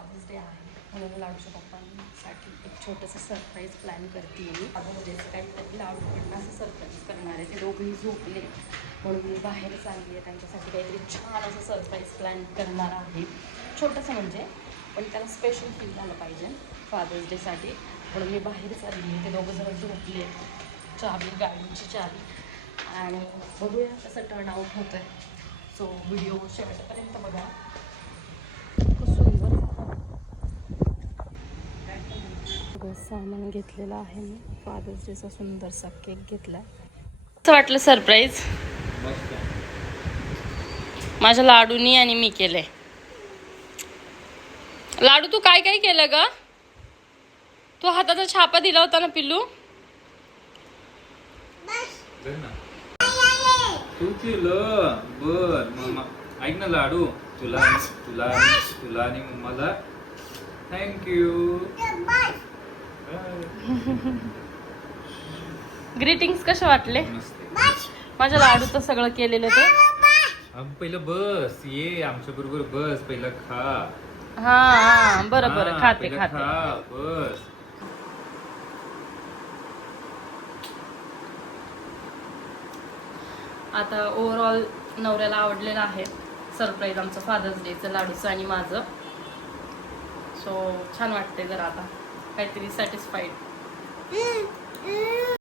Fathers day आहे म्हणून लाडूच्या पप्पांसाठी एक छोटंसं सरप्राईज प्लॅन करते मी. अगं जसं काहीतरी लाडूकडनं असं सरप्राईज करणार आहे. ते दोघंही झोपले म्हणून मी बाहेर चालली आहे त्यांच्यासाठी काहीतरी छान असं सरप्राईज प्लॅन करणार आहे. छोटंसं म्हणजे पण त्याला स्पेशल फील झालं पाहिजे फादर्स डेसाठी म्हणून मी बाहेर चालली आहे. ते दोघं जरा झोपले, चावी गाडीची चावी, आणि बघूया कसं टर्न आउट होतं आहे. सो व्हिडिओ शेवटपर्यंत बघा. खूप सुंदर सामान घेतलेलं आहे मी. फादर्स डेचा सुंदरसा केक घेतला. कसं वाटलं सरप्राईज? माझ्या लाडूनी आणि मी केलंय. लाडू तू काय काय केलं ग? तू हाताचा छापा दिला होता ना पिल्लू? तू केलं बर. मम्मा ऐक ना लाडू, तुला तुला तुला आणि मम्माला थँक्यू. ग्रीटिंग्स कसे वाटले? माझ्या लाडूचं सगळं केलेलं ते. पहिलं बस, ये आमच्या बरोबर बस, पहिलं खा. हा बरं बरं, खाते पहिलं खाते. खा बस. आता ओव्हरऑल नवऱ्याला आवडलेलं आहे सरप्राईज आमचं फादर्स डेचं, लाडूचं आणि माझं. सो छान वाटते जरा आता काहीतरी सॅटिस्फाईड.